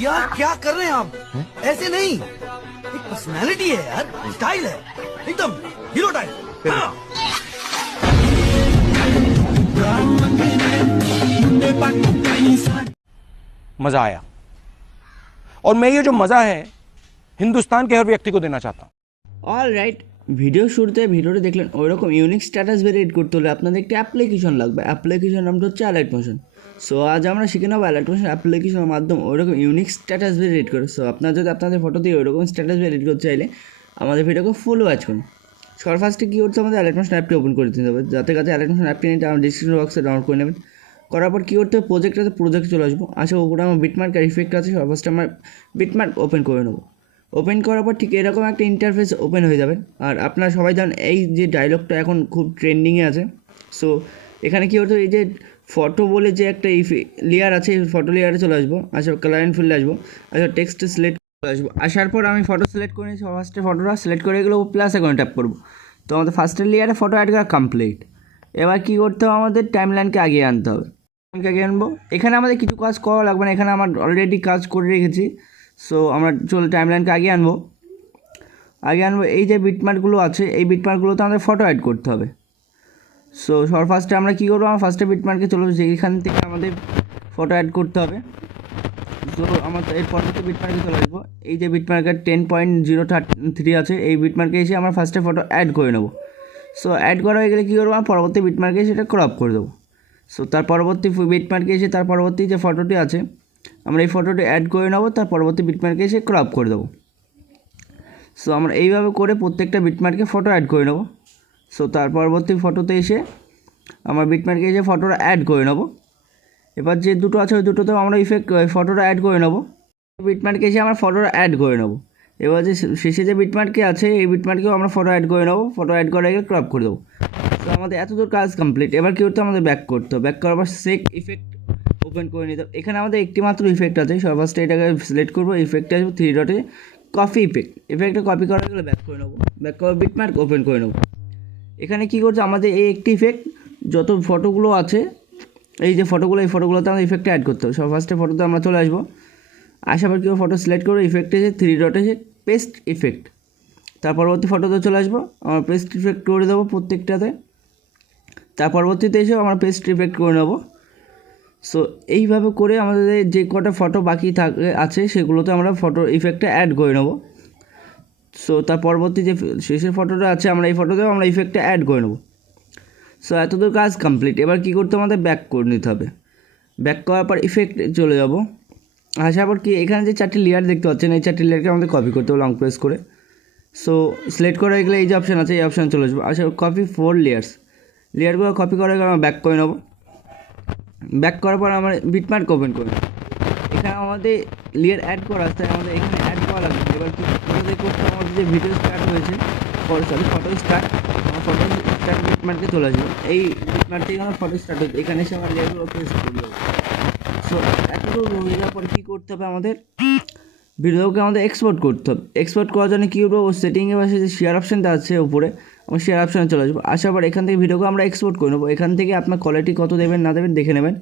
यार क्या कर रहे हैं आप? ऐसे नहीं, एक पर्सनालिटी है यार, स्टाइल है एकदम हीरो टाइप। मजा आया और मैं ये जो मजा है हिंदुस्तान के हर व्यक्ति को देना चाहता हूँ। অল রাইট, ভিডিও শুরুতে ভিডিওটা দেখলেন ওইরকম ইউনিক স্ট্যাটাস ভেরিয়েট করতে হলে আপনাদের একটি অ্যাপ্লিকেশন লাগবে। অ্যাপ্লিকেশন নামটা হচ্ছে অ্যালাইট মোশন। সো আজ আমরা শিখে নেবো অ্যালাইট মোশন অ্যাপ্লিকেশনের মাধ্যমে ওইরকম ইউনিক স্ট্যাটাস ভেরিয়েট করে। সো আপনারা যদি আপনাদের ফটো দিয়ে ওইরকম স্ট্যাটাস ভেরিয়েট করতে চাইলে আমাদের ভিডিওকে ফুল ওয়াচ করুন। সবার ফার্স্টে কী করতে আমাদের অ্যালাইট মোশন অ্যাপটি ওপেন করে দিতে হবে। যাতে কাছে অ্যালাইট মোশন অ্যাপটি নিয়ে আমার ডিসক্রিপশন বক্সে ডাউনলোড করে নেবেন। করার পর কী করতে হবে, প্রজেক্টে চলে আসবো। আসার উপরে আমার বিটমার্ক আর ইফেক্ট আছে। সবার ফার্স্টে আমার বিটমার্ক ওপেন করে নেবো। ওপেন করার পর ঠিক এরকম একটা ইন্টারফেস ওপেন হয়ে যাবে। আর আপনারা সবাই জানেন এই যে ডায়লগটা এখন খুব ট্রেন্ডিংয়ে আছে। সো এখানে কী করতে হবে, এই যে ফটো বলে যে একটা লেয়ার আছে, এই ফটো লেয়ারে চলে আসবো। আসার কালার অ্যান্ড ফিল্ডে আসবো। আচ্ছা টেক্সট সিলেক্ট করে আসবো। আসার পর আমি ফটো সিলেক্ট করে নিয়েছি। ফার্স্টে ফটোটা সিলেক্ট করে গেলে প্লাস আইকনে ট্যাপ করবো। তো আমাদের ফার্স্টের লেয়ারে ফটো অ্যাড করা কমপ্লিট। এবার কী করতে হবে, আমাদের টাইমলাইনকে আগিয়ে আনতে হবে। আগে আনবো। এখানে আমাদের কিছু কাজ করা লাগবে না, এখানে আমার অলরেডি কাজ করে রেখেছি। সো আমরা টাইমলাইনকে আগে আনবো। এই যে বিটমার্কগুলো আছে, এই বিটমার্কগুলোতে আমাদের ফটো অ্যাড করতে হবে। সো সবার ফার্স্টে আমরা কী করবো, আমার ফার্স্টে বিটমার্কে চলে যাবো, যেখান থেকে আমাদের ফটো অ্যাড করতে হবে। তো আমার এর পরবর্তী বিটমার্কে চলে আসবো। এই যে বিটমার্কের 10.033 আছে, এই বিটমার্কে এসে আমরা ফার্স্টে ফটো অ্যাড করে নেবো। সো অ্যাড করা হয়ে গেলে কী করবো, আমার পরবর্তী বিটমার্কে সেটা ক্রপ করে দেবো। সো তার পরবর্তী বিটমার্কে এসে তার পরবর্তী যে ফটোটি আছে আমরা এই ফটোটি অ্যাড করে নেবো। তার পরবর্তী বিটমার্কে এসে ক্রপ করে দেবো। সো আমরা এইভাবে করে প্রত্যেকটা বিটমার্কে ফটো অ্যাড করে নেবো। সো তার পরবর্তী ফটোতে এসে আমার বিটমার্কে এসে ফটোটা অ্যাড করে নেবো। এবার যে দুটো আছে ওই দুটোতেও আমরা ফটোটা অ্যাড করে নেবো। বিটমার্কে এসে আমরা ফটোটা অ্যাড করে নেবো। এবার যে শেষে যে বিটমার্কে আছে এই বিটমার্কেও আমরা ফটো অ্যাড করে নেবো। ফটো অ্যাড করে গেলে ক্রপ করে দেবো। তো আমাদের এতদূর কাজ কমপ্লিট। এবার কী করতে আমাদের ব্যাক করতে হবে। ব্যাক করার পর সেক ইফেক্ট ওপেন করে নিতে হবে। এখানে আমাদের একটি মাত্র ইফেক্ট আছে। সবার ফার্স্টে এটাকে সিলেক্ট করবো, ইফেক্টে আসবো 3 ডটে কপি ইফেক্টটা কপি করা গেলে ব্যাক করে নেবো। ব্যাক করে বিটমার্ক ওপেন করে নেবো। এখানে কী করছে, আমাদের এই একটি ইফেক্ট যত ফটোগুলো আছে এই যে ফটোগুলো, এই ফটোগুলোতে আমাদের ইফেক্টটা অ্যাড করতে হবে। সবার ফার্স্টে ফটোতে আমরা চলে আসবো। আসার পর কী ফটো সিলেক্ট করবো, ইফেক্টে এসে 3 ডটে এসে পেস্ট ইফেক্ট। তার পরবর্তী ফটোতে চলে আসবো, আমরা পেস্ট ইফেক্ট করে দেবো প্রত্যেকটাতে। তার পরবর্তীতে এসেও আমরা পেস্ট ইফেক্ট করে নেবো। সো এইভাবে করে আমাদের যে কটা ফটো বাকি আছে সেগুলোতে আমরা ফটো ইফেক্টটা অ্যাড করে নেবো। সো তার পরবর্তী যে শেষের ফটোটা আছে আমরা এই ফটোতেও আমরা ইফেক্টটা অ্যাড করে নেবো। সো এতদূর কাজ কমপ্লিট। এবার কী করতে আমাদের ব্যাক করে নিতে হবে। ব্যাক করার পর ইফেক্টে চলে যাবো। আসার পর কি এখানে যে 4টি লেয়ার দেখতে পাচ্ছেন এই 4টি লেয়ারকে আমাদের কপি করতে হবে লং প্রেস করে। সো সিলেক্ট করা হয়ে গেলে এই যে অপশান আছে এই অপশানে চলে আসবো। আসার কপি 4 লেয়ারগুলো কপি করা গেলে আমরা ব্যাক করে নেবো। ব্যাক করার পর আমরা বিটমার্ক ওপেন করি। এখানে আমাদের লেয়ার অ্যাড করা আছে, আমাদের এখানে অ্যাড করা লাগবে। এবার কি করতে আমাদের যে ভিডিও স্টার্ট হয়েছে ফটো স্টার্ট, আমার ফটো স্টার্ট বিটমার্কে চলে আসবে। এই বিটমার্ক থেকে আমার ফটো স্টার্ট হচ্ছে, এখানে এসে আমার লেয়ারগুলো পেস্ট করে দেবো। সো এতটুকু হয়ে যাওয়ার পর কী করতে হবে, আমাদের ভিডিওকে আমাদের এক্সপোর্ট করতে হবে। এক্সপোর্ট করার জন্য কী করবো, ও সেটিংয়ে বসে যে শেয়ার অপশানটা আছে উপরে আমরা শেয়ার অপশানে চলে আসবো। আসার পর এখান থেকে ভিডিওকে আমরা এক্সপোর্ট করে নেবো। এখান থেকে আপনার কোয়ালিটি কত দেবেন না দেবেন দেখে নেবেন।